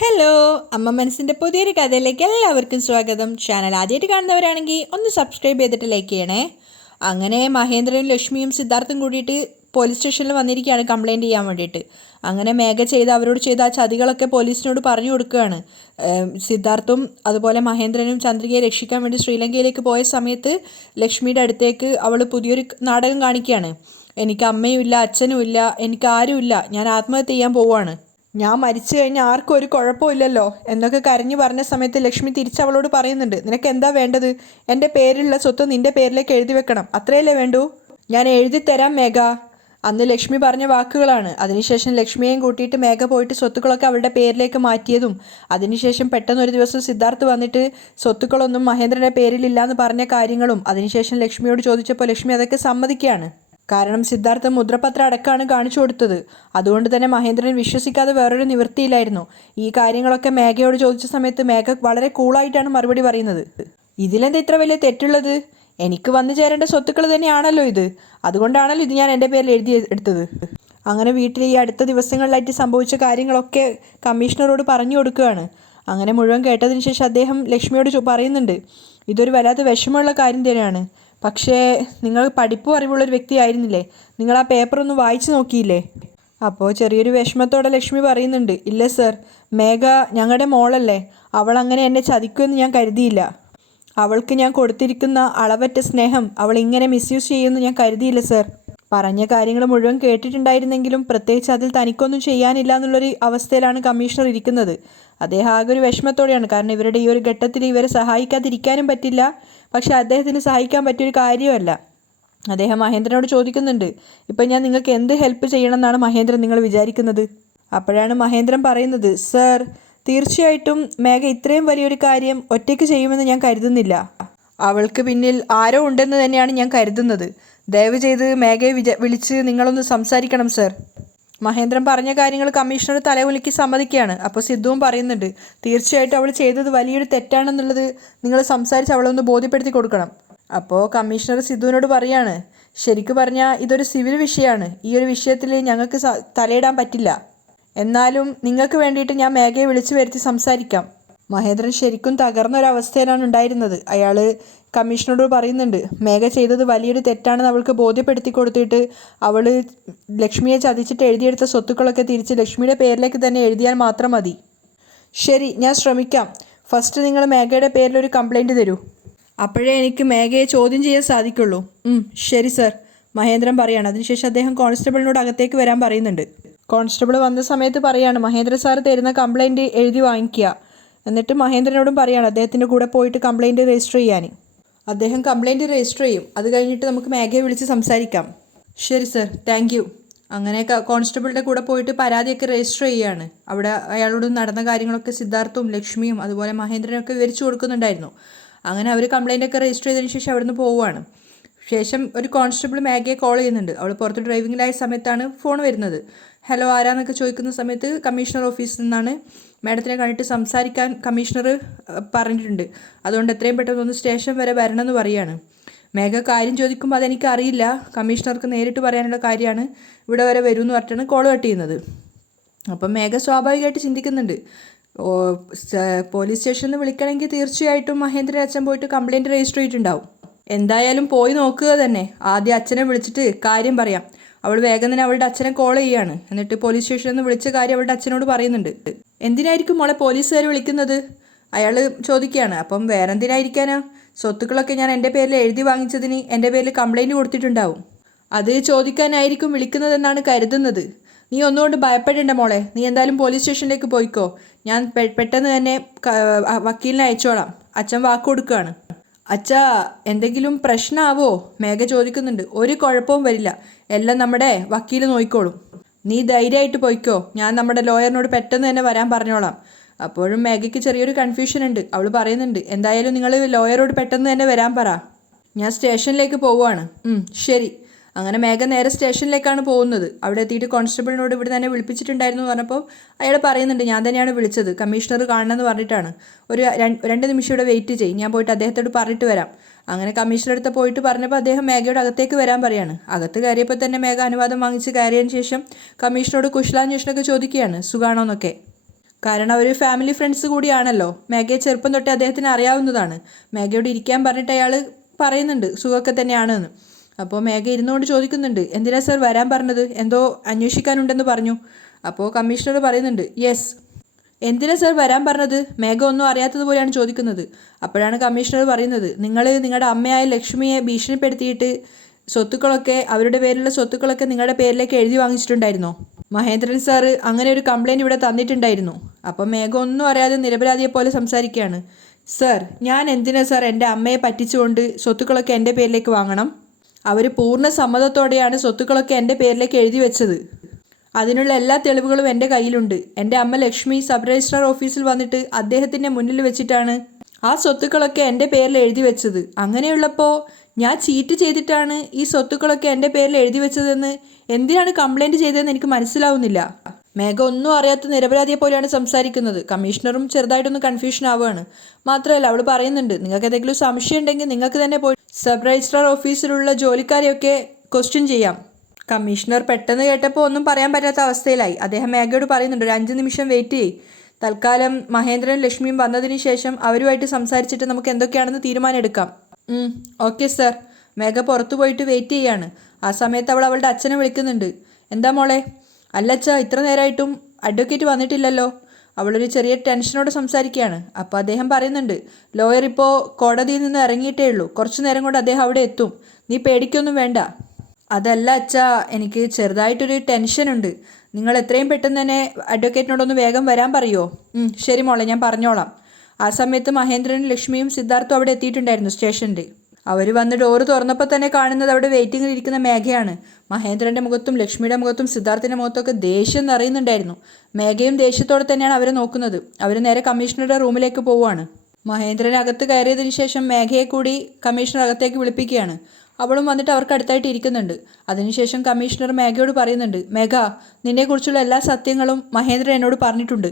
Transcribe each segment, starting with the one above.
Hello, അമ്മ മനസ്സിൻ്റെ പുതിയൊരു കഥയിലേക്ക് എല്ലാവർക്കും സ്വാഗതം. ചാനൽ ആദ്യമായിട്ട് കാണുന്നവരാണെങ്കിൽ ഒന്ന് സബ്സ്ക്രൈബ് ചെയ്തിട്ട് ലൈക്ക് ചെയ്യണേ. അങ്ങനെ മഹേന്ദ്രനും ലക്ഷ്മിയും സിദ്ധാർത്ഥും കൂടിയിട്ട് പോലീസ് സ്റ്റേഷനിൽ വന്നിരിക്കുകയാണ് കംപ്ലയിൻറ്റ് ചെയ്യാൻ വേണ്ടിയിട്ട്. അങ്ങനെ മേഘ അവരോട് ചെയ്ത ആ ചതികളൊക്കെ പോലീസിനോട് പറഞ്ഞു കൊടുക്കുകയാണ്. സിദ്ധാർത്ഥും അതുപോലെ മഹേന്ദ്രനും ചന്ദ്രികയെ രക്ഷിക്കാൻ വേണ്ടി ശ്രീലങ്കയിലേക്ക് പോയ സമയത്ത് ലക്ഷ്മിയുടെ അടുത്തേക്ക് അവൾ പുതിയൊരു നാടകം കാണിക്കുകയാണ്. എനിക്ക് അമ്മയും ഇല്ല, അച്ഛനും ഇല്ല, എനിക്ക് ആരുമില്ല, ഞാൻ ആത്മഹത്യ ചെയ്യാൻ പോവുകയാണ്, ഞാൻ മരിച്ചു കഴിഞ്ഞാൽ ആർക്കും ഒരു കുഴപ്പമില്ലല്ലോ എന്നൊക്കെ കരഞ്ഞു പറഞ്ഞ സമയത്ത് ലക്ഷ്മി തിരിച്ചവളോട് പറയുന്നുണ്ട്, നിനക്ക് എന്താ വേണ്ടത്? എൻ്റെ പേരിലുള്ള സ്വത്ത് നിൻ്റെ പേരിലേക്ക് എഴുതി വെക്കണം, അത്രയല്ലേ വേണ്ടൂ? ഞാൻ എഴുതി തരാം മേഘ. അന്ന് ലക്ഷ്മി പറഞ്ഞ വാക്കുകളാണ്. അതിനുശേഷം ലക്ഷ്മിയെയും കൂട്ടിയിട്ട് മേഘ പോയിട്ട് സ്വത്തുക്കളൊക്കെ അവളുടെ പേരിലേക്ക് മാറ്റിയതും അതിനുശേഷം പെട്ടെന്ന് ഒരു ദിവസം സിദ്ധാർത്ഥ് വന്നിട്ട് സ്വത്തുക്കളൊന്നും മഹേന്ദ്രൻ്റെ പേരിലില്ല എന്ന് പറഞ്ഞ കാര്യങ്ങളും അതിനുശേഷം ലക്ഷ്മിയോട് ചോദിച്ചപ്പോൾ ലക്ഷ്മി അതൊക്കെ സമ്മതിക്കുകയാണ്. കാരണം സിദ്ധാർത്ഥ മുദ്രപത്രം അടക്കമാണ് കാണിച്ചു കൊടുത്തത്. അതുകൊണ്ട് തന്നെ മഹേന്ദ്രൻ വിശ്വസിക്കാതെ വേറൊരു നിവൃത്തിയില്ലായിരുന്നു. ഈ കാര്യങ്ങളൊക്കെ മേഘയോട് ചോദിച്ച സമയത്ത് മേഘ വളരെ കൂളായിട്ടാണ് മറുപടി പറയുന്നത്. ഇതിലെന്താ ഇത്ര വലിയ തെറ്റുള്ളത്? എനിക്ക് വന്നു ചേരേണ്ട സ്വത്തുക്കൾ തന്നെയാണല്ലോ ഇത്, അതുകൊണ്ടാണല്ലോ ഇത് ഞാൻ എൻ്റെ പേരിൽ എഴുതി എടുത്തത്. അങ്ങനെ വീട്ടിൽ ഈ അടുത്ത ദിവസങ്ങളിലായിട്ട് സംഭവിച്ച കാര്യങ്ങളൊക്കെ കമ്മീഷണറോട് പറഞ്ഞു കൊടുക്കുകയാണ്. അങ്ങനെ മുഴുവൻ കേട്ടതിന് ശേഷം അദ്ദേഹം ലക്ഷ്മിയോട് പറയുന്നുണ്ട്, ഇതൊരു വല്ലാത്ത വിഷമമുള്ള കാര്യം തന്നെയാണ്. പക്ഷേ നിങ്ങൾ പഠിപ്പും അറിവുള്ളൊരു വ്യക്തിയായിരുന്നില്ലേ, നിങ്ങൾ ആ പേപ്പറൊന്ന് വായിച്ചു നോക്കിയില്ലേ? അപ്പോൾ ചെറിയൊരു വിഷമത്തോടെ ലക്ഷ്മി പറയുന്നുണ്ട്, ഇല്ല സർ, മേഘ ഞങ്ങളുടെ മോളല്ലേ, അവൾ അങ്ങനെ എന്നെ ചതിക്കുമെന്ന് ഞാൻ കരുതിയില്ല. അവൾക്ക് ഞാൻ കൊടുത്തിരിക്കുന്ന അളവറ്റ സ്നേഹം അവൾ ഇങ്ങനെ മിസ്യൂസ് ചെയ്യുമെന്ന് ഞാൻ കരുതിയില്ല സർ. പറഞ്ഞ കാര്യങ്ങൾ മുഴുവൻ കേട്ടിട്ടുണ്ടായിരുന്നെങ്കിലും പ്രത്യേകിച്ച് അതിൽ തനിക്കൊന്നും ചെയ്യാനില്ല എന്നുള്ളൊരു അവസ്ഥയിലാണ് കമ്മീഷണർ ഇരിക്കുന്നത്. അദ്ദേഹം ആകെ ഒരു വിഷമത്തോടെയാണ്. കാരണം ഇവരുടെ ഈ ഒരു ഘട്ടത്തിൽ ഇവരെ സഹായിക്കാതിരിക്കാനും പറ്റില്ല, പക്ഷെ അദ്ദേഹത്തിന് സഹായിക്കാൻ പറ്റിയൊരു കാര്യമല്ല. അദ്ദേഹം മഹേന്ദ്രനോട് ചോദിക്കുന്നുണ്ട്, ഇപ്പം ഞാൻ നിങ്ങൾക്ക് എന്ത് ഹെൽപ്പ് ചെയ്യണമെന്നാണ് മഹേന്ദ്രൻ നിങ്ങൾ വിചാരിക്കുന്നത്? അപ്പോഴാണ് മഹേന്ദ്രൻ പറയുന്നത്, സർ, തീർച്ചയായിട്ടും മേഘ ഇത്രയും വലിയൊരു കാര്യം ഒറ്റയ്ക്ക് ചെയ്യുമെന്ന് ഞാൻ കരുതുന്നില്ല. അവൾക്ക് പിന്നിൽ ആരോ ഉണ്ടെന്ന് തന്നെയാണ് ഞാൻ കരുതുന്നത്. ദയവ് ചെയ്ത് മേഘയെ വിളിച്ച് നിങ്ങളൊന്ന് സംസാരിക്കണം സർ. മഹേന്ദ്രൻ പറഞ്ഞ കാര്യങ്ങൾ കമ്മീഷണർ തലകുലുക്കി സമ്മതിക്കുകയാണ്. അപ്പോൾ സിദ്ധുവും പറയുന്നുണ്ട്, തീർച്ചയായിട്ടും അവൾ ചെയ്തത് വലിയൊരു തെറ്റാണെന്നുള്ളത് നിങ്ങൾ സംസാരിച്ച് അവളൊന്ന് ബോധ്യപ്പെടുത്തി കൊടുക്കണം. അപ്പോൾ കമ്മീഷണർ സിദ്ധുവിനോട് പറയാണ്, ശരിക്കും പറഞ്ഞാൽ ഇതൊരു സിവിൽ വിഷയമാണ്, ഈ ഒരു വിഷയത്തിൽ ഞങ്ങൾക്ക് തലയിടാൻ പറ്റില്ല. എന്നാലും നിങ്ങൾക്ക് വേണ്ടിയിട്ട് ഞാൻ മേഘയെ വിളിച്ചു വരുത്തി സംസാരിക്കാം. മഹേന്ദ്രൻ ശരിക്കും തകർന്നൊരവസ്ഥയിലാണ് ഉണ്ടായിരുന്നത്. അയാൾ കമ്മീഷണറോട് പറയുന്നുണ്ട്, മേഘ ചെയ്തത് വലിയൊരു തെറ്റാണെന്ന് അവൾക്ക് ബോധ്യപ്പെടുത്തി കൊടുത്തിട്ട് അവൾ ലക്ഷ്മിയെ ചതിച്ചിട്ട് എഴുതിയെടുത്ത സ്വത്തുക്കളൊക്കെ തിരിച്ച് ലക്ഷ്മിയുടെ പേരിലേക്ക് തന്നെ എഴുതിയാൽ മാത്രം മതി. ശരി, ഞാൻ ശ്രമിക്കാം. ഫസ്റ്റ് നിങ്ങൾ മേഘയുടെ പേരിലൊരു കംപ്ലൈൻറ്റ് തരൂ, അപ്പോഴേ എനിക്ക് മേഘയെ ചോദ്യം ചെയ്യാൻ സാധിക്കുള്ളൂ. ശരി സർ, മഹേന്ദ്രൻ പറയാണ്. അതിനുശേഷം അദ്ദേഹം കോൺസ്റ്റബിളിനോട് അകത്തേക്ക് വരാൻ പറയുന്നുണ്ട്. കോൺസ്റ്റബിൾ വന്ന സമയത്ത് പറയാണ്, മഹേന്ദ്ര സാർ തരുന്ന കംപ്ലൈൻറ്റ് എഴുതി വാങ്ങിക്കുക. എന്നിട്ട് മഹേന്ദ്രനോടും പറയാണ് അദ്ദേഹത്തിൻ്റെ കൂടെ പോയിട്ട് കംപ്ലൈൻറ്റ് രജിസ്റ്റർ ചെയ്യാൻ. അദ്ദേഹം കംപ്ലൈൻറ്റ് രജിസ്റ്റർ ചെയ്യും. അത് കഴിഞ്ഞിട്ട് നമുക്ക് മേഘയെ വിളിച്ച് സംസാരിക്കാം. ശരി സർ, താങ്ക് യു. അങ്ങനെ കോൺസ്റ്റബിളിൻ്റെ കൂടെ പോയിട്ട് പരാതിയൊക്കെ രജിസ്റ്റർ ചെയ്യുകയാണ്. അവിടെ അയാളോട് നടന്ന കാര്യങ്ങളൊക്കെ സിദ്ധാർത്ഥവും ലക്ഷ്മിയും അതുപോലെ മഹേന്ദ്രനൊക്കെ വിവരിച്ചു കൊടുക്കുന്നുണ്ടായിരുന്നു. അങ്ങനെ അവർ കംപ്ലൈൻറ്റൊക്കെ രജിസ്റ്റർ ചെയ്തതിന് ശേഷം അവിടുന്ന് പോവുകയാണ്. ശേഷം ഒരു കോൺസ്റ്റബിൾ മേഘയെ കോൾ ചെയ്യുന്നുണ്ട്. അവൾ പുറത്ത് ഡ്രൈവിങ്ങിലായ സമയത്താണ് ഫോൺ വരുന്നത്. ഹലോ, ആരാന്നൊക്കെ ചോദിക്കുന്ന സമയത്ത് കമ്മീഷണർ ഓഫീസിൽ നിന്നാണ്, മാഡത്തിനെ കണ്ടിട്ട് സംസാരിക്കാൻ കമ്മീഷണർ പറഞ്ഞിട്ടുണ്ട്, അതുകൊണ്ട് എത്രയും പെട്ടെന്ന് ഒന്ന് സ്റ്റേഷൻ വരെ വരണമെന്ന് പറയുകയാണ്. മേഘ കാര്യം ചോദിക്കുമ്പോൾ അതെനിക്ക് അറിയില്ല, കമ്മീഷണർക്ക് നേരിട്ട് പറയാനുള്ള കാര്യമാണ്, ഇവിടെ വരെ വരുമെന്ന് പറഞ്ഞിട്ടാണ് കോൾ കട്ട് ചെയ്യുന്നത്. അപ്പം മേഘ സ്വാഭാവികമായിട്ട് ചിന്തിക്കുന്നുണ്ട്, പോലീസ് സ്റ്റേഷനിൽ വിളിക്കണമെങ്കിൽ തീർച്ചയായിട്ടും മഹേന്ദ്രൻ അച്ഛൻ പോയിട്ട് കംപ്ലയിൻറ്റ് രജിസ്റ്റർ ചെയ്തിട്ടുണ്ടാവും. എന്തായാലും പോയി നോക്കുക തന്നെ. ആദ്യം അച്ഛനെ വിളിച്ചിട്ട് കാര്യം പറയാം. അവൾ വേഗം തന്നെ അവളുടെ അച്ഛനെ കോൾ ചെയ്യുകയാണ്. എന്നിട്ട് പോലീസ് സ്റ്റേഷനിൽ നിന്ന് വിളിച്ച കാര്യം അവളുടെ അച്ഛനോട് പറയുന്നുണ്ട്. എന്തിനായിരിക്കും മോളെ പോലീസുകാർ വിളിക്കുന്നത്? അയാൾ ചോദിക്കുകയാണ്. അപ്പം വേറെ എന്തിനായിരിക്കാനാ? സ്വത്തുക്കളൊക്കെ ഞാൻ എൻ്റെ പേരിൽ എഴുതി വാങ്ങിച്ചതിന് എൻ്റെ പേരിൽ കംപ്ലയിൻറ്റ് കൊടുത്തിട്ടുണ്ടാവും. അത് ചോദിക്കാനായിരിക്കും വിളിക്കുന്നതെന്നാണ് കരുതുന്നത്. നീ ഒന്നുകൊണ്ട് ഭയപ്പെടേണ്ട മോളെ, നീ എന്തായാലും പോലീസ് സ്റ്റേഷനിലേക്ക് പോയിക്കോ. ഞാൻ പെട്ടെന്ന് തന്നെ വക്കീലിനെ അയച്ചോളാം. അച്ഛൻ വാക്ക് കൊടുക്കുകയാണ്. അച്ഛാ, എന്തെങ്കിലും പ്രശ്നമാവോ? മേഘ ചോദിക്കുന്നുണ്ട്. ഒരു കുഴപ്പവും വരില്ല, എല്ലാം നമ്മുടെ വക്കീൽ നോക്കിക്കോളും. നീ ധൈര്യമായിട്ട് പോയിക്കോ, ഞാൻ നമ്മുടെ ലോയറിനോട് പെട്ടെന്ന് തന്നെ വരാൻ പറഞ്ഞോളാം. അപ്പോഴും മേഘയ്ക്ക് ചെറിയൊരു കൺഫ്യൂഷൻ ഉണ്ട്. അവൾ പറയുന്നുണ്ട്, എന്തായാലും നിങ്ങൾ ലോയറോട് പെട്ടെന്ന് തന്നെ വരാൻ പറ, ഞാൻ സ്റ്റേഷനിലേക്ക് പോവുകയാണ്. ശരി. അങ്ങനെ മേഘ നേരെ സ്റ്റേഷനിലേക്കാണ് പോകുന്നത്. അവിടെ എത്തിയിട്ട് കോൺസ്റ്റബിളിനോട് ഇവിടെ തന്നെ വിളിപ്പിച്ചിട്ടുണ്ടായിരുന്നു എന്ന് പറഞ്ഞപ്പോൾ അയാൾ പറയുന്നുണ്ട്, ഞാൻ തന്നെയാണ് വിളിച്ചത്, കമ്മീഷണർ കാണണമെന്ന് പറഞ്ഞിട്ടാണ്. ഒരു 2 നിമിഷം ഇവിടെ വെയിറ്റ് ചെയ്യും, ഞാൻ പോയിട്ട് അദ്ദേഹത്തോട് പറഞ്ഞിട്ട് വരാം. അങ്ങനെ കമ്മീഷണർ അടുത്ത് പോയിട്ട് പറഞ്ഞപ്പോൾ അദ്ദേഹം മേഘയോട് അകത്തേക്ക് വരാൻ പറയാണ്. അകത്ത് കയറിയപ്പോൾ തന്നെ മേഘ അനുവാദം വാങ്ങിച്ച് കയറിയതിന് ശേഷം കമ്മീഷണറോട് കുശലാന്വേഷണമൊക്കെ ചോദിക്കുകയാണ്, സുഖാണോ എന്നൊക്കെ. കാരണം അവർ ഫാമിലി ഫ്രണ്ട്സ് കൂടിയാണല്ലോ. മേഘയെ ചെറുപ്പം തൊട്ടേ അദ്ദേഹത്തിന് അറിയാവുന്നതാണ്. മേഘയോട് ഇരിക്കാൻ പറഞ്ഞിട്ട് അയാൾ പറയുന്നുണ്ട് സുഖമൊക്കെ തന്നെയാണെന്ന്. അപ്പോൾ മേഘ ഇരുന്നുകൊണ്ട് ചോദിക്കുന്നുണ്ട്, എന്തിനാ സർ വരാൻ പറഞ്ഞത്? എന്തോ അന്വേഷിക്കാനുണ്ടെന്ന് പറഞ്ഞു. അപ്പോൾ കമ്മീഷണർ പറയുന്നുണ്ട്, യെസ്. എന്തിനാ സർ വരാൻ പറഞ്ഞത്? മേഘ ഒന്നും അറിയാത്തതുപോലെയാണ് ചോദിക്കുന്നത്. അപ്പോഴാണ് കമ്മീഷണർ പറയുന്നത്, നിങ്ങൾ നിങ്ങളുടെ അമ്മയായ ലക്ഷ്മിയെ ഭീഷണിപ്പെടുത്തിയിട്ട് അവരുടെ പേരിലുള്ള സ്വത്തുക്കളൊക്കെ നിങ്ങളുടെ പേരിലേക്ക് എഴുതി വാങ്ങിച്ചിട്ടുണ്ടായിരുന്നോ? മഹേന്ദ്രൻ സാറ് അങ്ങനെ ഒരു കംപ്ലയിൻറ്റ് ഇവിടെ തന്നിട്ടുണ്ടായിരുന്നു. അപ്പം മേഘ ഒന്നും അറിയാതെ നിരപരാധിയെ പോലെ സംസാരിക്കുകയാണ്. സർ, ഞാൻ എന്തിനാ സർ എൻ്റെ അമ്മയെ പറ്റിച്ചുകൊണ്ട് സ്വത്തുക്കളൊക്കെ എൻ്റെ പേരിലേക്ക് വാങ്ങണം? അവർ പൂർണ്ണ സമ്മതത്തോടെയാണ് സ്വത്തുക്കളൊക്കെ എൻ്റെ പേരിലേക്ക് എഴുതി വെച്ചത്. അതിനുള്ള എല്ലാ തെളിവുകളും എൻ്റെ കയ്യിലുണ്ട്. എൻ്റെ അമ്മ ലക്ഷ്മി സബ് രജിസ്ട്രാർ ഓഫീസിൽ വന്നിട്ട് അദ്ദേഹത്തിൻ്റെ മുന്നിൽ വെച്ചിട്ടാണ് ആ സ്വത്തുക്കളൊക്കെ എൻ്റെ പേരിൽ എഴുതി വെച്ചത്. അങ്ങനെയുള്ളപ്പോൾ ഞാൻ ചീറ്റ് ചെയ്തിട്ടാണ് ഈ സ്വത്തുക്കളൊക്കെ എൻ്റെ പേരിൽ എഴുതി വെച്ചതെന്ന് എന്തിനാണ് കംപ്ലൈൻറ്റ് ചെയ്തതെന്ന് എനിക്ക് മനസ്സിലാവുന്നില്ല. മേഘ ഒന്നും അറിയാത്ത നിരപരാധിയെ പോലെയാണ് സംസാരിക്കുന്നത്. കമ്മീഷണറും ചെറുതായിട്ടൊന്ന് കൺഫ്യൂഷൻ ആവുകയാണ്. മാത്രമല്ല അവൾ പറയുന്നുണ്ട്, നിങ്ങൾക്ക് എന്തെങ്കിലും സംശയം ഉണ്ടെങ്കിൽ നിങ്ങൾക്ക് തന്നെ പോയി സബ് രജിസ്ട്രാർ ഓഫീസിലുള്ള ജോലിക്കാരെയൊക്കെ ക്വസ്റ്റ്യൻ ചെയ്യാം. കമ്മീഷണർ പെട്ടെന്ന് കേട്ടപ്പോൾ ഒന്നും പറയാൻ പറ്റാത്ത അവസ്ഥയിലായി. അദ്ദേഹം മേഘയോട് പറയുന്നുണ്ട്, ഒരു 5 നിമിഷം വെയിറ്റ് ചെയ്യ്. തൽക്കാലം മഹേന്ദ്രൻ ലക്ഷ്മിയും വന്നതിന് ശേഷം അവരുമായിട്ട് സംസാരിച്ചിട്ട് നമുക്ക് എന്തൊക്കെയാണെന്ന് തീരുമാനം എടുക്കാം. Okay sir. മേഘ പുറത്തു പോയിട്ട് വെയിറ്റ് ചെയ്യാണ്. ആ സമയത്ത് അവൾ അവളുടെ അച്ഛനെ വിളിക്കുന്നുണ്ട്. എന്താ മോളെ? അല്ലച്ച, ഇത്ര നേരമായിട്ടും അഡ്വക്കേറ്റ് വന്നിട്ടില്ലല്ലോ. അവളൊരു ചെറിയ ടെൻഷനോട് സംസാരിക്കുകയാണ്. അപ്പോൾ അദ്ദേഹം പറയുന്നുണ്ട്, ലോയർ ഇപ്പോൾ കോടതിയിൽ നിന്ന് ഇറങ്ങിയിട്ടേ ഉള്ളൂ. കുറച്ചു നേരം കൊണ്ട് അദ്ദേഹം അവിടെ എത്തും. നീ പേടിക്കൊന്നും വേണ്ട. അതല്ല അച്ഛാ, എനിക്ക് ചെറുതായിട്ടൊരു ടെൻഷനുണ്ട്. നിങ്ങൾ എത്രയും പെട്ടെന്ന് തന്നെ അഡ്വക്കേറ്റിനോടൊന്ന് വേഗം വരാൻ പറയുമോ? ശരി മോളെ, ഞാൻ പറഞ്ഞോളാം. ആ സമയത്ത് മഹേന്ദ്രനും ലക്ഷ്മിയും സിദ്ധാർത്ഥും അവിടെ എത്തിയിട്ടുണ്ടായിരുന്നു സ്റ്റേഷനിൽ. അവർ വന്ന് ഡോറ് തുറന്നപ്പോൾ തന്നെ കാണുന്നത് അവിടെ വെയിറ്റിങ്ങിൽ ഇരിക്കുന്ന മേഘയാണ്. മഹേന്ദ്രൻ്റെ മുഖത്തും ലക്ഷ്മിയുടെ മുഖത്തും സിദ്ധാർത്ഥിൻ്റെ മുഖത്തൊക്കെ ദേഷ്യം നിറയുന്നുണ്ടായിരുന്നു. മേഘയും ദേഷ്യത്തോടെ തന്നെയാണ് അവരെ നോക്കുന്നത്. അവർ നേരെ കമ്മീഷണറുടെ റൂമിലേക്ക് പോവുകയാണ്. മഹേന്ദ്രൻ അകത്ത് കയറിയതിന് ശേഷം മേഘയെ കൂടി കമ്മീഷണർ അകത്തേക്ക് വിളിപ്പിക്കുകയാണ്. അവളും വന്നിട്ട് അവർക്ക് അടുത്തായിട്ട് ഇരിക്കുന്നുണ്ട്. അതിനുശേഷം കമ്മീഷണർ മേഘയോട് പറയുന്നുണ്ട്, മേഘ, നിന്നെക്കുറിച്ചുള്ള എല്ലാ സത്യങ്ങളും മഹേന്ദ്രൻ എന്നോട് പറഞ്ഞിട്ടുണ്ട്.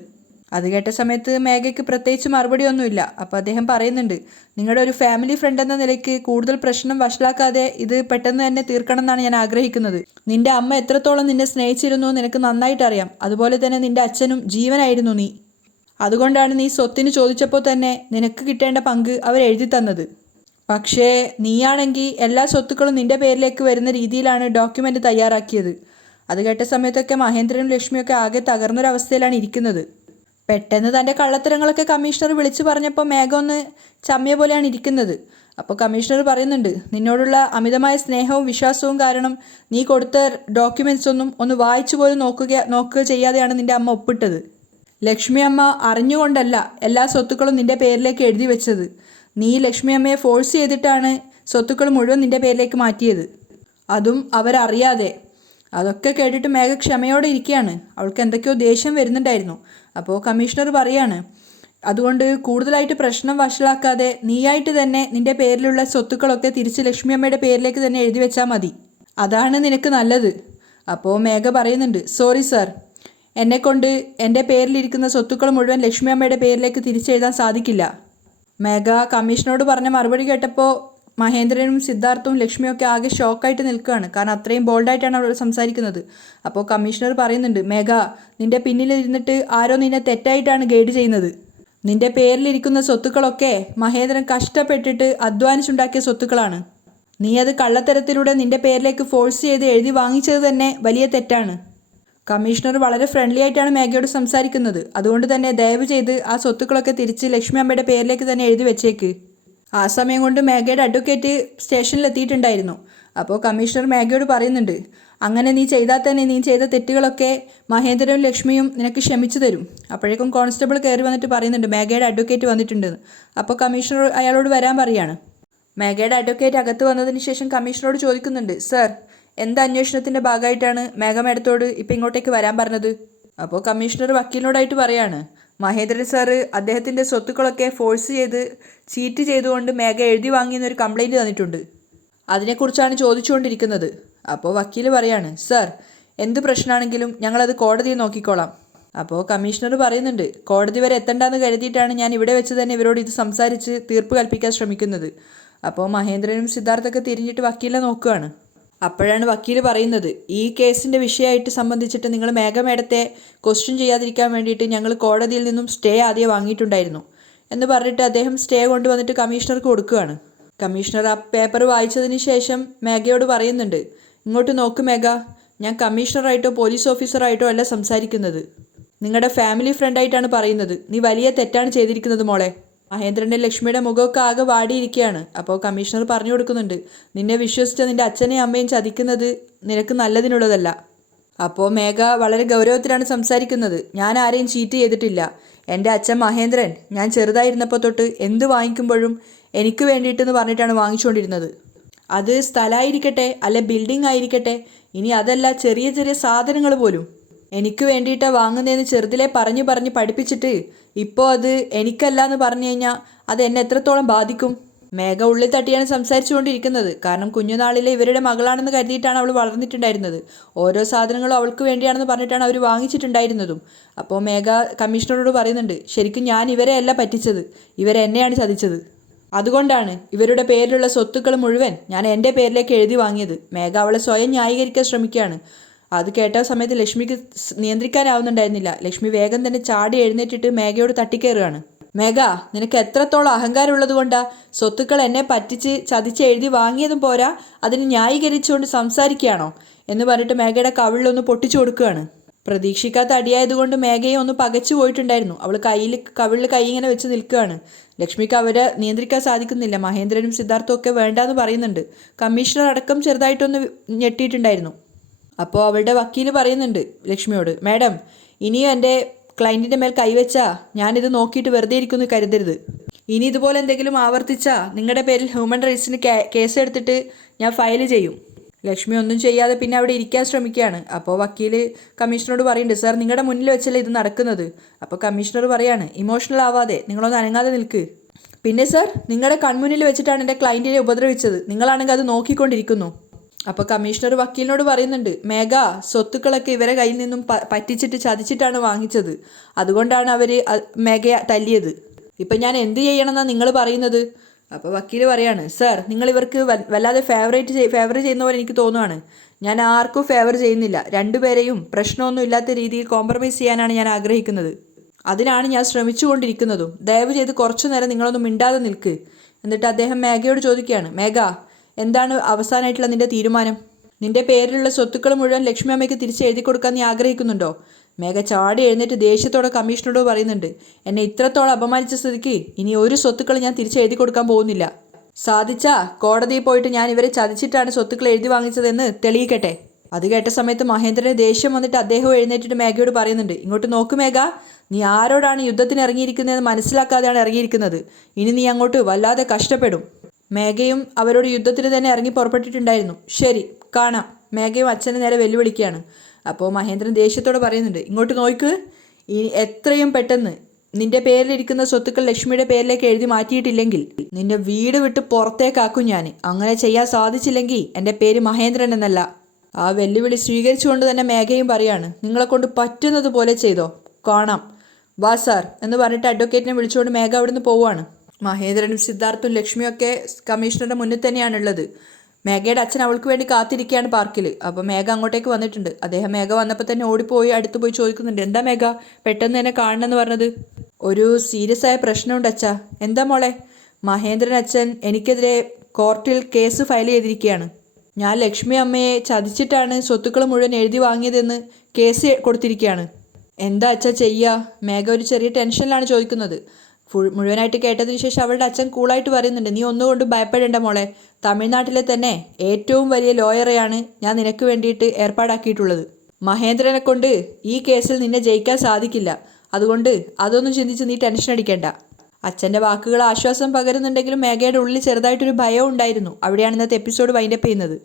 അത് കേട്ട സമയത്ത് മേഘയ്ക്ക് പ്രത്യേകിച്ച് മറുപടിയൊന്നുമില്ല. അപ്പോൾ അദ്ദേഹം പറയുന്നുണ്ട്, നിങ്ങളുടെ ഒരു ഫാമിലി ഫ്രണ്ട് എന്ന നിലയ്ക്ക് കൂടുതൽ പ്രശ്നം വഷളാക്കാതെ ഇത് പെട്ടെന്ന് തന്നെ തീർക്കണം എന്നാണ് ഞാൻ ആഗ്രഹിക്കുന്നത്. നിന്റെ അമ്മ എത്രത്തോളം നിന്നെ സ്നേഹിച്ചിരുന്നു നിനക്ക് നന്നായിട്ട് അറിയാം. അതുപോലെ തന്നെ നിന്റെ അച്ഛനും ജീവനായിരുന്നു നീ. അതുകൊണ്ടാണ് നീ സ്വത്തിന് ചോദിച്ചപ്പോൾ തന്നെ നിനക്ക് കിട്ടേണ്ട പങ്ക് അവർ എഴുതി തന്നത്. പക്ഷേ നീയാണെങ്കിൽ എല്ലാ സ്വത്തുക്കളും നിന്റെ പേരിലേക്ക് വരുന്ന രീതിയിലാണ് ഡോക്യുമെൻ്റ് തയ്യാറാക്കിയത്. അത് കേട്ട സമയത്തൊക്കെ മഹേന്ദ്രനും ലക്ഷ്മിയൊക്കെ ആകെ തകർന്നൊരവസ്ഥയിലാണ് ഇരിക്കുന്നത്. പെട്ടെന്ന് തൻ്റെ കള്ളത്തരങ്ങളൊക്കെ കമ്മീഷണർ വിളിച്ചു പറഞ്ഞപ്പോൾ മേഘ ഒന്ന് ചമ്മിയ പോലെയാണ് ഇരിക്കുന്നത്. അപ്പോൾ കമ്മീഷണർ പറയുന്നുണ്ട്, നിന്നോടുള്ള അമിതമായ സ്നേഹവും വിശ്വാസവും കാരണം നീ കൊടുത്ത ഡോക്യുമെൻറ്റ്സ് ഒന്നും ഒന്ന് വായിച്ചു പോലും നോക്കുക ചെയ്യാതെയാണ് നിൻ്റെ അമ്മ ഒപ്പിട്ടത്. ലക്ഷ്മി അമ്മ അറിഞ്ഞുകൊണ്ടല്ല എല്ലാ സ്വത്തുക്കളും നിൻ്റെ പേരിലേക്ക് എഴുതി വെച്ചത്. നീ ലക്ഷ്മി അമ്മയെ ഫോഴ്സ് ചെയ്തിട്ടാണ് സ്വത്തുക്കൾ മുഴുവൻ നിൻ്റെ പേരിലേക്ക് മാറ്റിയത്, അതും അവരറിയാതെ. അതൊക്കെ കേട്ടിട്ട് മേഘ ക്ഷമയോടെ ഇരിക്കുകയാണ്. അവൾക്ക് എന്തൊക്കെയോ ദേഷ്യം വരുന്നുണ്ടായിരുന്നു. അപ്പോൾ കമ്മീഷണർ പറയാണ്, അതുകൊണ്ട് കൂടുതലായിട്ട് പ്രശ്നം വഷളാക്കാതെ നീയായിട്ട് തന്നെ നിൻ്റെ പേരിലുള്ള സ്വത്തുക്കളൊക്കെ തിരിച്ച് ലക്ഷ്മി അമ്മയുടെ പേരിലേക്ക് തന്നെ എഴുതി വെച്ചാൽ മതി. അതാണ് നിനക്ക് നല്ലത്. അപ്പോൾ മേഘ പറയുന്നുണ്ട്, സോറി സാർ, എന്നെക്കൊണ്ട് എൻ്റെ പേരിലിരിക്കുന്ന സ്വത്തുക്കൾ മുഴുവൻ ലക്ഷ്മി അമ്മയുടെ പേരിലേക്ക് തിരിച്ചെഴുതാൻ സാധിക്കില്ല. മേഘ കമ്മീഷനോട് പറഞ്ഞ മറുപടി കേട്ടപ്പോൾ മഹേന്ദ്രനും സിദ്ധാർത്ഥവും ലക്ഷ്മിയൊക്കെ ആകെ ഷോക്കായിട്ട് നിൽക്കുകയാണ്. കാരണം അത്രയും ബോൾഡായിട്ടാണ് അവൾ സംസാരിക്കുന്നത്. അപ്പോൾ കമ്മീഷണർ പറയുന്നുണ്ട്, മേഘ, നിൻ്റെ പിന്നിലിരുന്നിട്ട് ആരോ നിന്നെ തെറ്റായിട്ടാണ് ഗൈഡ് ചെയ്യുന്നത്. നിൻ്റെ പേരിലിരിക്കുന്ന സ്വത്തുക്കളൊക്കെ മഹേന്ദ്രൻ കഷ്ടപ്പെട്ടിട്ട് അധ്വാനിച്ചുണ്ടാക്കിയ സ്വത്തുക്കളാണ്. നീ അത് കള്ളത്തരത്തിലൂടെ നിൻ്റെ പേരിലേക്ക് ഫോഴ്സ് ചെയ്ത് എഴുതി വാങ്ങിച്ചത് തന്നെ വലിയ തെറ്റാണ്. കമ്മീഷണർ വളരെ ഫ്രണ്ട്ലി ആയിട്ടാണ് മേഘയോട് സംസാരിക്കുന്നത്. അതുകൊണ്ട് തന്നെ ദയവ് ചെയ്ത് ആ സ്വത്തുക്കളൊക്കെ തിരിച്ച് ലക്ഷ്മി അമ്മയുടെ പേരിലേക്ക് തന്നെ എഴുതി വെച്ചേക്ക്. ആ സമയം കൊണ്ട് മേഘയുടെ അഡ്വക്കേറ്റ് സ്റ്റേഷനിൽ എത്തിയിട്ടുണ്ടായിരുന്നു. അപ്പോൾ കമ്മീഷണർ മേഘയോട് പറയുന്നുണ്ട്, അങ്ങനെ നീ ചെയ്താൽ തന്നെ നീ ചെയ്ത തെറ്റുകളൊക്കെ മഹേന്ദ്രനും ലക്ഷ്മിയും നിനക്ക് ക്ഷമിച്ചു തരും. അപ്പോഴേക്കും കോൺസ്റ്റബിൾ കയറി വന്നിട്ട് പറയുന്നുണ്ട്, മേഘയുടെ അഡ്വക്കേറ്റ് വന്നിട്ടുണ്ടെന്ന്. അപ്പോൾ കമ്മീഷണർ അയാളോട് വരാൻ പറയാണ്. മേഘയുടെ അഡ്വക്കേറ്റ് അകത്ത് വന്നതിന് ശേഷം കമ്മീഷണറോട് ചോദിക്കുന്നുണ്ട്, സർ, എന്ത് അന്വേഷണത്തിൻ്റെ ഭാഗമായിട്ടാണ് മേഘ മേഡത്തോട് ഇപ്പം ഇങ്ങോട്ടേക്ക് വരാൻ പറഞ്ഞത്? അപ്പോൾ കമ്മീഷണർ വക്കീലിനോടായിട്ട് പറയാണ്, മഹേന്ദ്രൻ സാറ് അദ്ദേഹത്തിൻ്റെ സ്വത്തുക്കളൊക്കെ ഫോഴ്സ് ചെയ്ത് ചീറ്റ് ചെയ്തുകൊണ്ട് മേഘ എഴുതി വാങ്ങിയെന്നൊരു കംപ്ലയിൻറ്റ് തന്നിട്ടുണ്ട്. അതിനെക്കുറിച്ചാണ് ചോദിച്ചുകൊണ്ടിരിക്കുന്നത്. അപ്പോൾ വക്കീൽ പറയാണ്, സർ, എന്ത് പ്രശ്നമാണെങ്കിലും ഞങ്ങളത് കോടതിയിൽ നോക്കിക്കോളാം. അപ്പോൾ കമ്മീഷണർ പറയുന്നുണ്ട്, കോടതി വരെ എത്തണ്ടെന്ന് കരുതിയിട്ടാണ് ഞാൻ ഇവിടെ വെച്ച് തന്നെ ഇവരോട് ഇത് സംസാരിച്ച് തീർപ്പ് കൽപ്പിക്കാൻ ശ്രമിക്കുന്നത്. അപ്പോൾ മഹേന്ദ്രനും സിദ്ധാർത്ഥൊക്കെ തിരിഞ്ഞിട്ട് വക്കീലിനെ നോക്കുകയാണ്. അപ്പോഴാണ് വക്കീൽ പറയുന്നത്, ഈ കേസിൻ്റെ വിഷയമായിട്ട് സംബന്ധിച്ചിട്ട് നിങ്ങൾ മേഘ മേഡത്തെ ക്വസ്റ്റ്യൻ ചെയ്യാതിരിക്കാൻ വേണ്ടിയിട്ട് ഞങ്ങൾ കോടതിയിൽ നിന്നും സ്റ്റേ ആദ്യം വാങ്ങിയിട്ടുണ്ടായിരുന്നു എന്ന് പറഞ്ഞിട്ട് അദ്ദേഹം സ്റ്റേ കൊണ്ടുവന്നിട്ട് കമ്മീഷണർക്ക് കൊടുക്കുകയാണ്. കമ്മീഷണർ ആ പേപ്പർ വായിച്ചതിന് ശേഷം മേഘയോട് പറയുന്നുണ്ട്, ഇങ്ങോട്ട് നോക്ക് മേഘ, ഞാൻ കമ്മീഷണറായിട്ടോ പോലീസ് ഓഫീസറായിട്ടോ അല്ല സംസാരിക്കുന്നത്, നിങ്ങളുടെ ഫാമിലി ഫ്രണ്ടായിട്ടാണ് പറയുന്നത്. നീ വലിയ തെറ്റാണ് ചെയ്തിരിക്കുന്നത് മോളെ. മഹേന്ദ്രൻ്റെ ലക്ഷ്മിയുടെ മുഖമൊക്കെ ആകെ വാടിയിരിക്കുകയാണ്. അപ്പോൾ കമ്മീഷണർ പറഞ്ഞു കൊടുക്കുന്നുണ്ട്, നിന്നെ വിശ്വസിച്ച നിൻ്റെ അച്ഛനെയും അമ്മയും ചതിക്കുന്നത് നിനക്ക് നല്ലതിനുള്ളതല്ല. അപ്പോൾ മേഘ വളരെ ഗൗരവത്തിലാണ് സംസാരിക്കുന്നത്. ഞാൻ ആരെയും ചീറ്റ് ചെയ്തിട്ടില്ല. എൻ്റെ അച്ഛൻ മഹേന്ദ്രൻ ഞാൻ ചെറുതായിരുന്നപ്പോൾ തൊട്ട് എന്ത് വാങ്ങിക്കുമ്പോഴും എനിക്ക് വേണ്ടിയിട്ടെന്ന് പറഞ്ഞിട്ടാണ് വാങ്ങിച്ചുകൊണ്ടിരുന്നത്. അത് സ്ഥലമായിരിക്കട്ടെ അല്ലെ ബിൽഡിംഗ് ആയിരിക്കട്ടെ, ഇനി അതല്ല ചെറിയ ചെറിയ സാധനങ്ങൾ പോലും എനിക്ക് വേണ്ടിയിട്ടാണ് വാങ്ങുന്നതെന്ന് ചെറുതിലെ പറഞ്ഞ് പഠിപ്പിച്ചിട്ട് ഇപ്പോൾ അത് എനിക്കല്ല എന്ന് പറഞ്ഞു കഴിഞ്ഞാൽ അത് എന്നെ എത്രത്തോളം ബാധിക്കും. മേഘ ഉള്ളിൽ തട്ടിയാണ് സംസാരിച്ചുകൊണ്ടിരിക്കുന്നത്. കാരണം കുഞ്ഞുനാളിലെ ഇവരുടെ മകളാണെന്ന് കരുതിയിട്ടാണ് അവൾ വളർന്നിട്ടുണ്ടായിരുന്നത്. ഓരോ സാധനങ്ങളും അവൾക്ക് വേണ്ടിയാണെന്ന് പറഞ്ഞിട്ടാണ് അവർ വാങ്ങിച്ചിട്ടുണ്ടായിരുന്നതും. അപ്പോൾ മേഘ കമ്മീഷണറോട് പറയുന്നുണ്ട്, ശരിക്കും ഞാൻ ഇവരെ അല്ല പറ്റിച്ചത്, ഇവരെന്നെയാണ് ചതിച്ചത്. അതുകൊണ്ടാണ് ഇവരുടെ പേരിലുള്ള സ്വത്തുക്കൾ മുഴുവൻ ഞാൻ എൻ്റെ പേരിലേക്ക് എഴുതി വാങ്ങിയത്. മേഘ അവളെ സ്വയം ന്യായീകരിക്കാൻ ശ്രമിക്കുകയാണ്. അത് കേട്ട സമയത്ത് ലക്ഷ്മിക്ക് നിയന്ത്രിക്കാനാവുന്നുണ്ടായിരുന്നില്ല. ലക്ഷ്മി വേഗം തന്നെ ചാടി എഴുന്നേറ്റിട്ട് മേഘയോട് തട്ടിക്കയറുകയാണ്. മേഘ, നിനക്ക് എത്രത്തോളം അഹങ്കാരമുള്ളത് കൊണ്ടാ സ്വത്തുക്കൾ എന്നെ പറ്റിച്ച് ചതിച്ച് എഴുതി വാങ്ങിയതും പോരാ അതിന് ന്യായീകരിച്ചുകൊണ്ട് സംസാരിക്കുകയാണോ എന്ന് പറഞ്ഞിട്ട് മേഘയുടെ കവിളിലൊന്ന് പൊട്ടിച്ചു കൊടുക്കുകയാണ്. പ്രതീക്ഷിക്കാത്ത അടിയായതുകൊണ്ട് മേഘയെ ഒന്ന് പകച്ചു പോയിട്ടുണ്ടായിരുന്നു. അവൾ കവിളിൽ കൈ ഇങ്ങനെ വെച്ച് നിൽക്കുകയാണ്. ലക്ഷ്മിക്ക് അവരെ നിയന്ത്രിക്കാൻ സാധിക്കുന്നില്ല. മഹേന്ദ്രനും സിദ്ധാർത്ഥവും ഒക്കെ വേണ്ടാന്ന് പറയുന്നുണ്ട്. കമ്മീഷണർ അടക്കം ചെറുതായിട്ടൊന്ന് ഞെട്ടിയിട്ടുണ്ടായിരുന്നു. അപ്പോൾ അവളുടെ വക്കീൽ പറയുന്നുണ്ട് ലക്ഷ്മിയോട്, മാഡം, ഇനിയും എൻ്റെ ക്ലയൻറ്റിൻ്റെ മേൽ കൈവച്ചാൽ ഞാനിത് നോക്കിയിട്ട് വെറുതെ ഇരിക്കുമെന്ന് കരുതരുത്. ഇനി ഇതുപോലെ എന്തെങ്കിലും ആവർത്തിച്ചാൽ നിങ്ങളുടെ പേരിൽ ഹ്യൂമൻ റൈറ്റ്സിന് കേസ് എടുത്തിട്ട് ഞാൻ ഫയൽ ചെയ്യും. ലക്ഷ്മി ഒന്നും ചെയ്യാതെ പിന്നെ അവിടെ ഇരിക്കാൻ ശ്രമിക്കുകയാണ്. അപ്പോൾ വക്കീൽ കമ്മീഷണറോട് പറയുന്നുണ്ട്, സാർ നിങ്ങളുടെ മുന്നിൽ വെച്ചല്ലേ ഇത് നടക്കുന്നത്. അപ്പോൾ കമ്മീഷണർ പറയാണ്, ഇമോഷണൽ ആവാതെ നിങ്ങളൊന്ന് അനങ്ങാതെ നിൽക്ക്. പിന്നെ സാർ, നിങ്ങളുടെ കൺമുന്നിൽ വെച്ചിട്ടാണ് എൻ്റെ ക്ലയൻറ്റിനെ ഉപദ്രവിച്ചത്, നിങ്ങളാണെങ്കിൽ അത് നോക്കിക്കൊണ്ടിരിക്കുന്നു. അപ്പോൾ കമ്മീഷണർ വക്കീലിനോട് പറയുന്നുണ്ട്, മേഘ സ്വത്തുക്കളൊക്കെ ഇവരെ കയ്യിൽ നിന്നും പറ്റിച്ചിട്ട് ചതിച്ചിട്ടാണ് വാങ്ങിച്ചത്. അതുകൊണ്ടാണ് അവർ മേഘയെ തല്ലിയത്. ഇപ്പം ഞാൻ എന്ത് ചെയ്യണമെന്നാണ് നിങ്ങൾ പറയുന്നത്? അപ്പോൾ വക്കീൽ പറയാണ്, സാർ നിങ്ങൾ ഇവർക്ക് വല്ലാതെ ഫേവർ ചെയ്യുന്ന പോലെ എനിക്ക് തോന്നുവാണ്. ഞാൻ ആർക്കും ഫേവർ ചെയ്യുന്നില്ല. രണ്ടുപേരെയും പ്രശ്നമൊന്നും ഇല്ലാത്ത രീതിയിൽ കോംപ്രമൈസ് ചെയ്യാനാണ് ഞാൻ ആഗ്രഹിക്കുന്നത്. അതിനാണ് ഞാൻ ശ്രമിച്ചുകൊണ്ടിരിക്കുന്നതും. ദയവ് ചെയ്ത് കുറച്ചു നേരം നിങ്ങളൊന്നും മിണ്ടാതെ നിൽക്ക്. എന്നിട്ട് അദ്ദേഹം മേഘയോട് ചോദിക്കുകയാണ്, മേഘ, എന്താണ് അവസാനമായിട്ടുള്ള നിന്റെ തീരുമാനം? നിന്റെ പേരിലുള്ള സ്വത്തുക്കൾ മുഴുവൻ ലക്ഷ്മി അമ്മയ്ക്ക് തിരിച്ച് എഴുതി കൊടുക്കാൻ നീ ആഗ്രഹിക്കുന്നുണ്ടോ? മേഘ ചാടി എഴുന്നേറ്റ് ദേഷ്യത്തോടെ കമ്മീഷണറോട് പറയുന്നുണ്ട്, എന്നെ ഇത്രത്തോളം അപമാനിച്ച സ്ഥിതിക്ക് ഇനി ഒരു സ്വത്തുക്കൾ ഞാൻ തിരിച്ച് എഴുതി കൊടുക്കാൻ പോകുന്നില്ല. സാധിച്ചാ കോടതിയിൽ പോയിട്ട് ഞാൻ ഇവരെ ചതിച്ചിട്ടാണ് സ്വത്തുക്കൾ എഴുതി വാങ്ങിച്ചതെന്ന് തെളിയിക്കട്ടെ. അത് കേട്ട സമയത്ത് മഹേന്ദ്രന് ദേഷ്യം വന്നിട്ട് അദ്ദേഹം എഴുന്നേറ്റിട്ട് മേഘയോട് പറയുന്നുണ്ട്, ഇങ്ങോട്ട് നോക്ക് മേഘ, നീ ആരോടാണ് യുദ്ധത്തിന് ഇറങ്ങിയിരിക്കുന്നതെന്ന് മനസ്സിലാക്കാതെയാണ് ഇറങ്ങിയിരിക്കുന്നത്. ഇനി നീ അങ്ങോട്ട് വല്ലാതെ കഷ്ടപ്പെടും. മേഘയും അവരോട് യുദ്ധത്തിന് തന്നെ ഇറങ്ങി പുറപ്പെട്ടിട്ടുണ്ടായിരുന്നു. ശരി, കാണാം. മേഘയും അച്ഛനെ നേരെ വെല്ലുവിളിക്കുകയാണ്. അപ്പോൾ മഹേന്ദ്രൻ ദേഷ്യത്തോടെ പറയുന്നുണ്ട്, ഇങ്ങോട്ട് നോക്ക്, എത്രയും പെട്ടെന്ന് നിന്റെ പേരിലിരിക്കുന്ന സ്വത്തുക്കൾ ലക്ഷ്മിയുടെ പേരിലേക്ക് എഴുതി മാറ്റിയിട്ടില്ലെങ്കിൽ നിന്റെ വീട് വിട്ട് പുറത്തേക്കാക്കും ഞാൻ. അങ്ങനെ ചെയ്യാൻ സാധിച്ചില്ലെങ്കിൽ എൻ്റെ പേര് മഹേന്ദ്രൻ എന്നല്ല. ആ വെല്ലുവിളി സ്വീകരിച്ചുകൊണ്ട് തന്നെ മേഘയും പറയാണ്, നിങ്ങളെ കൊണ്ട് പറ്റുന്നത് പോലെ ചെയ്തോ, കാണാം, വാ സാർ എന്ന് പറഞ്ഞിട്ട് അഡ്വക്കേറ്റിനെ വിളിച്ചുകൊണ്ട് മേഘ അവിടുന്ന് പോവുകയാണ്. മഹേന്ദ്രനും സിദ്ധാർത്ഥും ലക്ഷ്മിയൊക്കെ കമ്മീഷണറുടെ മുന്നിൽ തന്നെയാണുള്ളത്. മേഘയുടെ അച്ഛൻ അവൾക്ക് വേണ്ടി കാത്തിരിക്കുകയാണ് പാർക്കിൽ. അപ്പോൾ മേഘ അങ്ങോട്ടേക്ക് വന്നിട്ടുണ്ട്. അദ്ദേഹം മേഘ വന്നപ്പോൾ തന്നെ ഓടിപ്പോയി അടുത്ത് പോയി ചോദിക്കുന്നുണ്ട്, എന്താ മേഘ പെട്ടെന്ന് തന്നെ കാണണമെന്ന് പറഞ്ഞത്? ഒരു സീരിയസ് ആയ പ്രശ്നമുണ്ട് അച്ഛാ. എന്താ മോളെ? മഹേന്ദ്രൻ അച്ഛൻ എനിക്കെതിരെ കോർട്ടിൽ കേസ് ഫയൽ ചെയ്തിരിക്കുകയാണ്. ഞാൻ ലക്ഷ്മി അമ്മയെ ചതിച്ചിട്ടാണ് സ്വത്തുക്കൾ മുഴുവൻ എഴുതി വാങ്ങിയതെന്ന് കേസ് കൊടുത്തിരിക്കുകയാണ്. എന്താ അച്ഛാ ചെയ്യുക? മേഘ ഒരു ചെറിയ ടെൻഷനിലാണ് ചോദിക്കുന്നത്. മുഴുവനായിട്ട് കേട്ടതിന് ശേഷം അവളുടെ അച്ഛൻ കൂളായിട്ട് പറയുന്നുണ്ട്, നീ ഒന്നുകൊണ്ടും ഭയപ്പെടേണ്ട മോളെ. തമിഴ്നാട്ടിലെ തന്നെ ഏറ്റവും വലിയ ലോയറെയാണ് ഞാൻ നിനക്ക് വേണ്ടിയിട്ട് ഏർപ്പാടാക്കിയിട്ടുള്ളത്. മഹേന്ദ്രനെ കൊണ്ട് ഈ കേസിൽ നിന്നെ ജയിക്കാൻ സാധിക്കില്ല. അതുകൊണ്ട് അതൊന്നും ചിന്തിച്ച് നീ ടെൻഷൻ അടിക്കേണ്ട. അച്ഛൻ്റെ വാക്കുകൾ ആശ്വാസം പകരുന്നുണ്ടെങ്കിലും മേഘയുടെ ഉള്ളിൽ ചെറുതായിട്ടൊരു ഭയം ഉണ്ടായിരുന്നു. അവിടെയാണ് ഇന്നത്തെ എപ്പിസോഡ് വൈൻഡപ്പ് ചെയ്യുന്നത്.